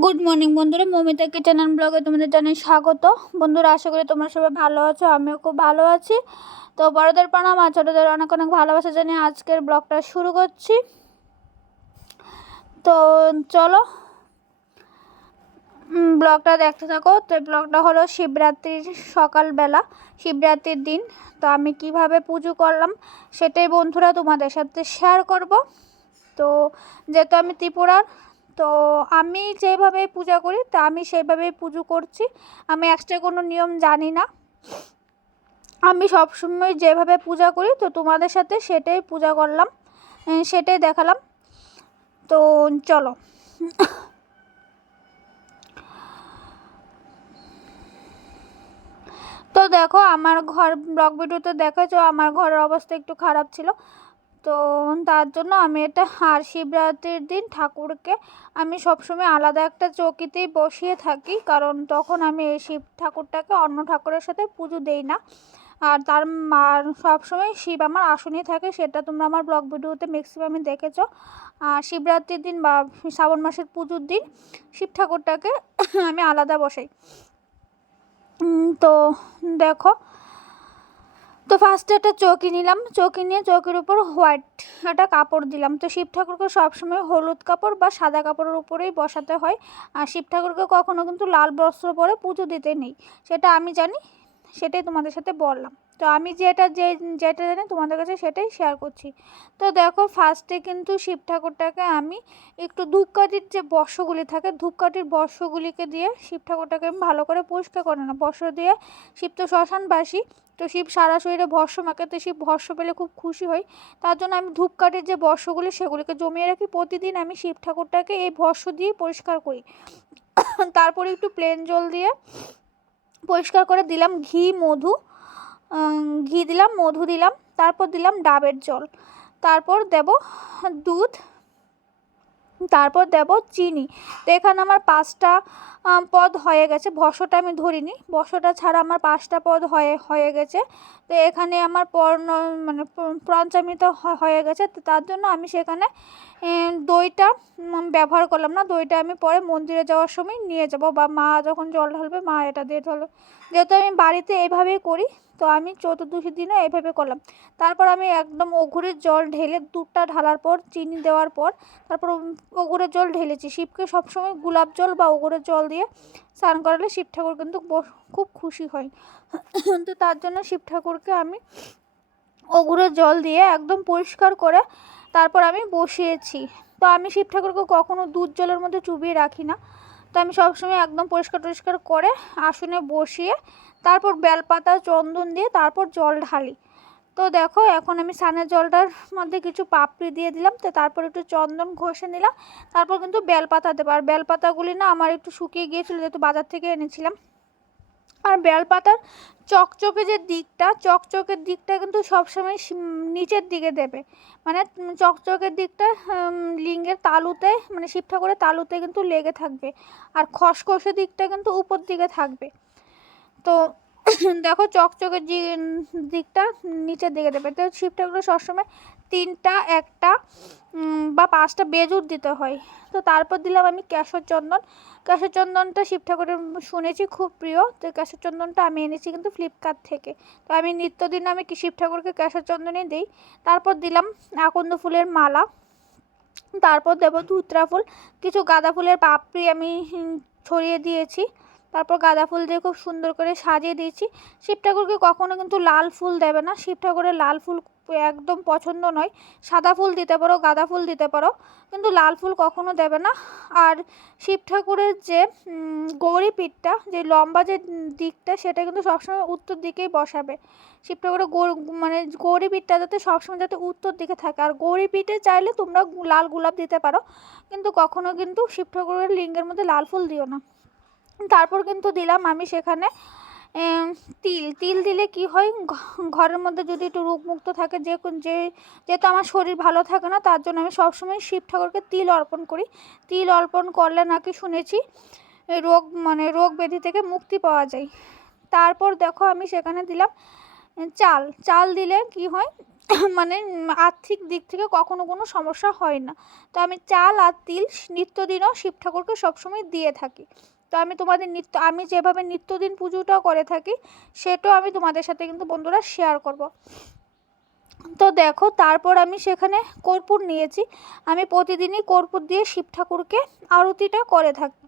Good morning বন্ধুরা। Momita kitchen and ব্লগে তোমাদের জানাই স্বাগত। বন্ধুরা, আশা করি তোমরা সবাই ভালো আছো, আমিও খুব ভালো আছি। তো বড়দের প্রণাম আর ছোটোদের অনেক অনেক ভালোবাসা জানিয়ে আজকের ব্লগটা শুরু করছি। তো চলো ব্লগটা দেখতে থাকো। তো ব্লগটা হলো শিবরাত্রির সকালবেলা, শিবরাত্রির দিন। তো আমি কীভাবে পুজো করলাম সেটাই বন্ধুরা তোমাদের সাথে শেয়ার করব। তো যেহেতু আমি ত্রিপুরার তো আমি যেভাবে পূজা করি, তা আমি সেইভাবেই পুজো করছি। আমি এক্সট্রা কোনো নিয়ম জানি না। আমি সবসময় যেভাবে পূজা করি, তো তোমাদের সাথে সেটাই পূজা করলাম সেটাই দেখালাম। তো চলো। তো দেখো, আমার ঘর, ব্লগ ভিডিওতে দেখেছ, আমার ঘরের অবস্থা একটু খারাপ ছিল। তো তার জন্য আমি এটা আর শিবরাত্রির দিন ঠাকুরকে আমি সবসময় আলাদা একটা চৌকিতেই বসিয়ে থাকি। কারণ তখন আমি এই শিব ঠাকুরটাকে অন্য ঠাকুরের সাথে পুজো দেই না। আর তার মার সবসময় শিব আমার আসনেই থাকে, সেটা তোমরা আমার ব্লগ ভিডিওতে ম্যাক্সিমামই দেখেছ। আর শিবরাত্রির দিন বা শ্রাবণ মাসের পুজোর দিন শিব ঠাকুরটাকে আমি আলাদা বসাই। তো দেখো তো ফার্স্টে একটা চৌকি নিলাম। চৌকি নিয়ে চৌকির উপর হোয়াইট একটা কাপড় দিলাম। তো শিব ঠাকুরকে সবসময় হলুদ কাপড় বা সাদা কাপড়ের উপরেই বসাতে হয়। আর শিব ঠাকুরকে কখনও কিন্তু লাল বস্ত্র পরে পুজো দিতে নেই। সেটা আমি জানি, সেটাই তোমাদের সাথে বললাম। তো আমি যেটা যে, যেটা জানি তোমাদের কাছে সেটাই শেয়ার করছি। তো দেখো ফার্স্টে কিন্তু শিব ঠাকুরটাকে আমি একটু ধূপকাঠির যে বর্ষগুলি থাকে, ধূপকাঠির বর্ষগুলিকে দিয়ে শিব ঠাকুরটাকে আমি ভালো করে পরিষ্কার করে না বর্ষ দিয়ে শিব তো শ্মশানবাসী, তো শিব সারা শরীরে ভস্য তো শিব ভস্য পেলে খুব খুশি হই। তার জন্য আমি ধূপকাঠির যে বর্ষগুলি, সেগুলিকে জমিয়ে রাখি। প্রতিদিন আমি শিব ঠাকুরটাকে এই ভস্য দিয়ে পরিষ্কার করি। তারপরে একটু প্লেন জল দিয়ে পরিষ্কার করে দিলাম ঘি, মধু ঘি দিলাম, মধু দিলাম, তারপর দিলাম ডাবের জল। তারপর দেব দুধ, তারপর দেব চিনি। তো এখানে আমার পাঁচটা পদ হয়ে গেছে। বসটা আমি ধরিনি। বসটা ছাড়া আমার পাঁচটা পদ হয়ে হয়ে গেছে। তো এখানে আমার পর্ণ মানে পঞ্চামিত হয়ে গেছে। তো তার জন্য আমি সেখানে দইটা ব্যবহার করলাম না। দইটা আমি পরে মন্দিরে যাওয়ার সময় নিয়ে যাব। বা মা যখন জল ঢালবে, মা এটা দিয়ে ঢালবে। যেহেতু আমি বাড়িতে এইভাবেই করি, তো আমি চতুর্দশী দিনে এইভাবে করলাম। তারপর আমি একদম ওঘুরের জল ঢেলে দুধটা ঢালার পর, চিনি দেওয়ার পর, তারপর ওঘুরের জল ঢেলেছি। শিবকে সবসময় গোলাপ জল বা ওঘুরের জল দিয়ে স্নান করালে শিব ঠাকুর কিন্তু খুব খুশি হয় তো তার জন্য শিব ঠাকুরকে আমি ওগুলো জল দিয়ে একদম পরিষ্কার করে তারপর আমি বসিয়েছি। তো আমি শিব ঠাকুরকে কখনো দুধ জলের মধ্যে চুবিয়ে রাখি না। তো আমি সবসময় একদম পরিষ্কার টরিষ্কার করে আসনে বসিয়ে তারপর বেলপাতা, চন্দন দিয়ে তারপর জল ঢালি। তো দেখো এখন আমি সানের জলটার মধ্যে কিছু পাপড়ি দিয়ে দিলাম, তো তারপর একটু চন্দন ঘষে নিলাম, তারপর কিন্তু বেলপাতা দেবো। আর বেলপাতাগুলি না আমার একটু শুকিয়ে গিয়েছিল, যেহেতু বাজার থেকে এনেছিলাম। আর বেলপাতার চকচকে যে দিকটা, চকচকের দিকটা কিন্তু সবসময় নিচের দিকে দেবে। মানে চকচকের দিকটা লিঙ্গের তালুতে মানে শিব ঠাকুরের তালুতে কিন্তু লেগে থাকবে। আর খসখসে দিকটা কিন্তু উপর দিকে থাকবে। তো দেখো চকচকের দিকটা নিচের দিকে দেবে। তো শিব ঠাকুরের সবসময় তিনটা, একটা বা পাঁচটা বেজুর দিতে হয়। তো তারপর দিলাম আমি কেশর চন্দন। কেশর চন্দনটা শিব ঠাকুরের শুনেছি, খুব প্রিয়। তো কেশর চন্দনটা আমি এনেছি কিন্তু ফ্লিপকার্ট থেকে। তো আমি নিত্যদিন আমি শিব ঠাকুরকে কেশর চন্দনই দিই? তারপর দিলাম আকন্দ ফুলের মালা। তারপর দেবো ধুতরা ফুল। কিছু গাঁদা ফুলের পাপড়ি আমি ছড়িয়ে দিয়েছি। তারপর গাঁদা ফুল দিয়ে খুব সুন্দর করে সাজিয়ে দিয়েছি। শিব ঠাকুরকে কখনও কিন্তু লাল ফুল দেবে না। শিব ঠাকুরের লাল ফুল একদম পছন্দ নয়। সাদা ফুল দিতে পারো, গাঁদা ফুল দিতে পারো, কিন্তু লাল ফুল কখনো দেবে না। আর শিব ঠাকুরের যে গৌরী পিঠটা, যে লম্বা যে দিকটা, সেটা কিন্তু সবসময় উত্তর দিকেই বসাবে। শিব ঠাকুরের মানে গৌরী পিঠটা যাতে সবসময় যাতে উত্তর দিকে থাকে। আর গৌরী পিঠে চাইলে তোমরা লাল গোলাপ দিতে পারো, কিন্তু কখনো কিন্তু শিব ঠাকুরের লিঙ্গের মধ্যে লাল ফুল দিও না। তারপর কিন্তু দিলাম আমি সেখানে তিল। তিল দিলে কি হয় ঘরের মধ্যে যদি একটু রোগমুক্ত থাকে, যে যে, যেহেতু আমার শরীর ভালো থাকে না, তার জন্য আমি সবসময় শিব ঠাকুরকে তিল অর্পণ করি। তিল অর্পণ করলে নাকি শুনেছি রোগ মানে রোগ ব্যাধি থেকে মুক্তি পাওয়া যায়। তারপর দেখো আমি সেখানে দিলাম চাল। চাল দিলে কি হয় মানে আর্থিক দিক থেকে কখনো কোনো সমস্যা হয় না। তো আমি চাল আর তিল নিত্যদিনও শিব ঠাকুরকে সবসময় দিয়ে থাকি। তো আমি তোমাদের নিত্য, আমি যেভাবে নিত্যদিন পুজোটাও করে থাকি, সেটাও আমি তোমাদের সাথে কিন্তু বন্ধুরা শেয়ার করব। তো দেখো, তারপর আমি সেখানে কর্পূর নিয়েছি। আমি প্রতিদিনই কর্পূর দিয়ে শিব ঠাকুরকে আরতিটা করে থাকি।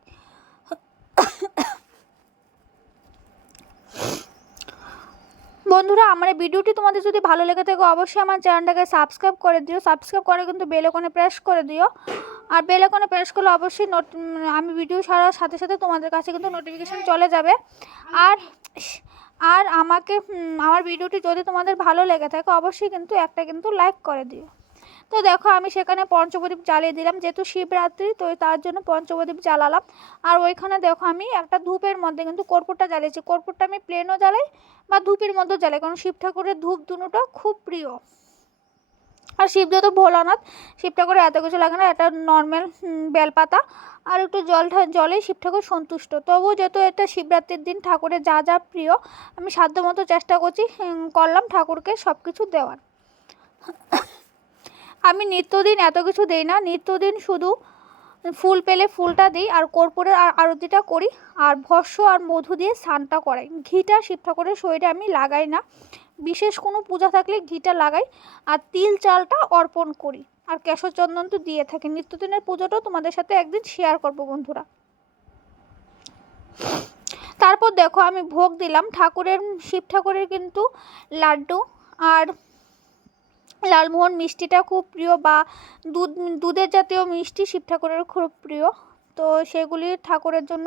বন্ধুরা, আমার এই ভিডিওটি তোমাদের যদি ভালো লেগে থাকে, অবশ্যই আমার চ্যানেলটাকে সাবস্ক্রাইব করে দিও। সাবস্ক্রাইব করে কিন্তু বেল আইকনে প্রেস করে দিও। আর বেল আইকনে প্রেস করলে অবশ্যই নোট আমি ভিডিও ছাড়ার সাথে সাথে তোমাদের কাছে কিন্তু নোটিফিকেশান চলে যাবে। আর আর আমাকে আমার ভিডিওটি যদি তোমাদের ভালো লেগে থাকে, অবশ্যই কিন্তু একটা কিন্তু লাইক করে দিও। তো দেখো আমি সেখানে পঞ্চপ্রদীপ জ্বালিয়ে দিলাম। যেহেতু শিবরাত্রি, তো তার জন্য পঞ্চপ্রদীপ জ্বালালাম। আর ওইখানে দেখো আমি একটা ধূপের মধ্যে কিন্তু কর্পূরটা জ্বালিয়েছি। কর্পূরটা আমি প্লেনও জ্বালাই বা ধূপের মধ্যেও জ্বালাই, কারণ শিব ঠাকুরের ধূপ দুটোটা খুব প্রিয়। আর শিব যেহেতু ভোলানাথ শিব ঠাকুরের এত কিছু লাগে না একটা নর্মাল বেলপাতা। আর একটু জল জলেই শিব ঠাকুর সন্তুষ্ট। তবুও যেহেতু এটা শিবরাত্রির দিন, ঠাকুরের যা যা প্রিয়, আমি সাধ্যমতো চেষ্টা করছি করলাম ঠাকুরকে সব কিছু দেওয়ার। আমি নিত্যদিন এত কিছু দিই না, নিত্যদিন শুধু ফুল পেলে ফুলটা দিই আর কর্পূরের আর আরতিটা করি আর ভস্য আর মধু দিয়ে স্নানটা করাই। ঘিটা শিব ঠাকুরের শরীরে আমি লাগাই না। বিশেষ কোনো পূজা থাকলে ঘিটা লাগাই আর তিল চালটা অর্পণ করি আর কেশর চন্দন তো দিয়ে থাকি। নিত্যদিনের পুজোটাও তোমাদের সাথে একদিন শেয়ার করব বন্ধুরা। তারপর দেখো আমি ভোগ দিলাম। ঠাকুরের, শিব ঠাকুরের কিন্তু লাড্ডু আর লালমোহন মিষ্টিটা খুব প্রিয় বা দুধ, দুধের জাতীয় মিষ্টি শিব ঠাকুরের খুব প্রিয়। তো সেগুলি ঠাকুরের জন্য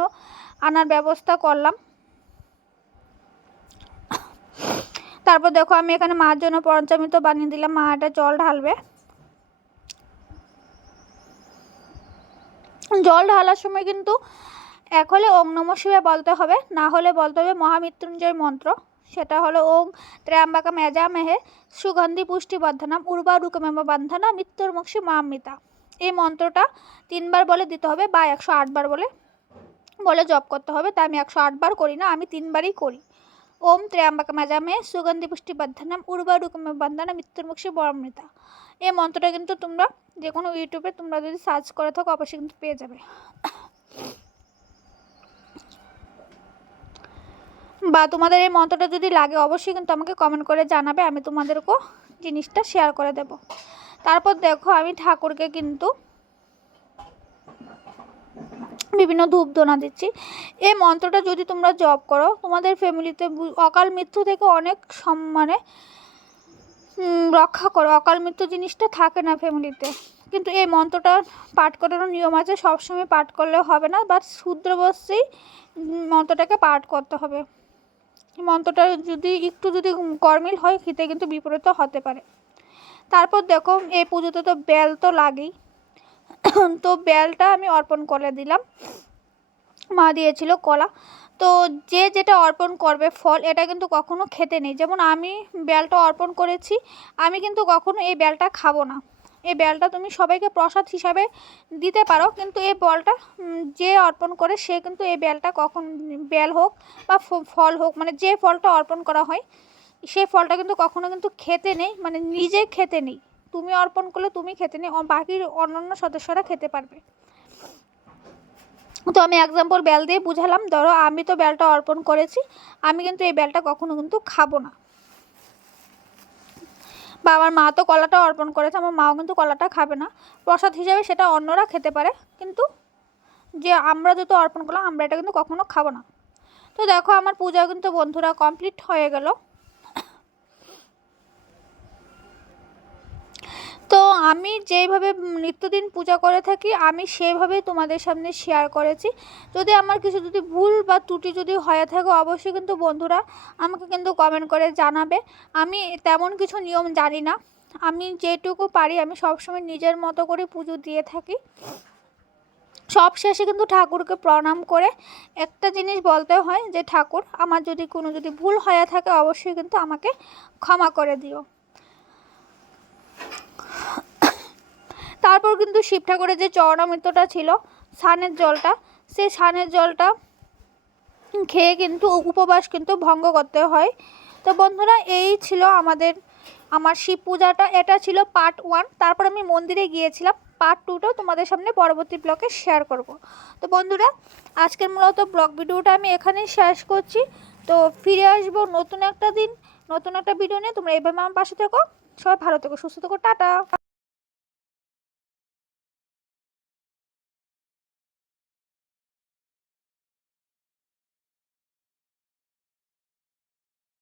আনার ব্যবস্থা করলাম। তারপর দেখো, আমি এখানে মার জন্য পঞ্চামৃত বানিয়ে দিলাম। মা এটা জল ঢালবে। জল ঢালার সময় কিন্তু এক হলে ওং নম শিবে বলতে হবে, না হলে বলতে হবে মহামৃত্যুঞ্জয় মন্ত্র। সেটা হলো ওং, ত্র্যাম্বাকা, মেজা, মেহে, সুগন্ধি পুষ্টি বর্ধনাম উর্বা রুকমেম বান্ধনা, মৃত্যুর মুক্ষী মামিতা। এই মন্ত্রটা তিনবার বলে দিতে হবে বা একশো আটবার বলে বলে জপ করতে হবে। তাই আমি একশো আটবার করি না, আমি তিনবারই করি। ওম, ত্র্যাম্বাকা, মেজা, মেহে, সুগন্ধি পুষ্টি বর্ধনাম উর্বা রুকমেম বান্ধনা, মৃত্যুর মুক্ষী বর্মিতা এই মন্ত্রটা কিন্তু তোমরা যে কোনো ইউটিউবে তোমরা যদি সার্চ করে থাকো, অবশ্যই কিন্তু পেয়ে যাবে। বা তোমাদের এই মন্ত্রটা যদি লাগে, অবশ্যই কিন্তু আমাকে কমেন্ট করে জানাবে, আমি তোমাদেরকেও জিনিসটা শেয়ার করে দেব। তারপর দেখো, আমি ঠাকুরকে কিন্তু বিভিন্ন ধূপ দোনা দিচ্ছি। এই মন্ত্রটা যদি তোমরা জব করো, তোমাদের ফ্যামিলিতে অকাল মৃত্যু থেকে অনেক সম্মানে রক্ষা করো। অকাল মৃত্যু জিনিসটা থাকে না ফ্যামিলিতে কিন্তু এই মন্ত্রটা পাঠ করানোর নিয়ম আছে, সবসময় পাঠ করলেও হবে না বাট শূদ্র বসেই মন্ত্রটাকে পাঠ করতে হবে। মন্ত্রটা যদি, একটু যদি গরমিল হয়, খেতে কিন্তু বিপরীত হতে পারে। তারপর দেখো, এই পুজোতে তো বেল তো লাগেই। তো বেলটা আমি অর্পণ করে দিলাম। মা দিয়েছিল কলা। তো যে যেটা অর্পণ করবে ফল, এটা কিন্তু কখনো খেতে নেই। যেমন আমি বেলটা অর্পণ করেছি, আমি কিন্তু কখনো এই বেলটা খাব না। এই বেলটা তুমি সবাইকে প্রসাদ হিসাবে দিতে পারো, কিন্তু এই বলটা যে অর্পণ করে সে কিন্তু এই বেলটা কখন বেল হোক বা ফল হোক মানে যে ফলটা অর্পণ করা হয় সেই ফলটা কিন্তু কখনো কিন্তু খেতে নেই মানে নিজে খেতে নেই। তুমি অর্পণ করলে তুমি খেতে নেই বাকির অন্যান্য সদস্যরা খেতে পারবে। তো আমি এক্সাম্পল বেল দিয়ে বুঝালাম, ধরো আমি তো বেলটা অর্পণ করেছি, আমি কিন্তু এই বেলটা কখনো কিন্তু খাব না। বা আমার মা তো কলাটা অর্পণ করেছে, আমার মাও কিন্তু কলাটা খাবে না। প্রসাদ হিসাবে সেটা অন্যরা খেতে পারে, কিন্তু যে আমরা যেহেতু অর্পণ করলাম, আমরা এটা কিন্তু কখনো খাব না। তো দেখো, আমার পূজা কিন্তু বন্ধুরা কমপ্লিট হয়ে গেল। তো আমি যেইভাবে নিত্যদিন পূজা করে থাকি, আমি সেইভাবেই তোমাদের সামনে শেয়ার করেছি। যদি আমার কিছু যদি ভুল বা ত্রুটি যদি হয়ে থাকে, অবশ্যই কিন্তু বন্ধুরা আমাকে কিন্তু কমেন্ট করে জানাবে। আমি তেমন কিছু নিয়ম জানি না। আমি যেটুকু পারি, আমি সবসময় নিজের মতো করে পুজো দিয়ে থাকি। সব শেষে কিন্তু ঠাকুরকে প্রণাম করে। একটা জিনিস বলতে হয় যে, ঠাকুর, আমার যদি কোনো যদি ভুল হয়ে থাকে, অবশ্যই কিন্তু আমাকে ক্ষমা করে দিও। তারপর কিন্তু শিব ঠাকুরের যে চরণামৃতটা ছিল সানের জলটা সেই সানের জলটা খেয়ে কিন্তু উপবাস কিন্তু ভঙ্গ করতে হয়। তো বন্ধুরা, এই ছিল আমাদের, আমার শিব পূজাটা। এটা ছিল পার্ট ওয়ান তারপর আমি মন্দিরে গিয়েছিলাম। পার্ট টুটাও তোমাদের সামনে পরবর্তী ব্লগে শেয়ার করব। তো বন্ধুরা, আজকের মূলত ব্লগ ভিডিওটা আমি এখানেই শেষ করছি। তো ফিরে আসব নতুন একটা দিন, নতুন একটা ভিডিও নিয়ে। তোমরা এইভাবে আমার পাশে থেকো। সবাই ভালো থেকো, সুস্থ থেকো। টাটা!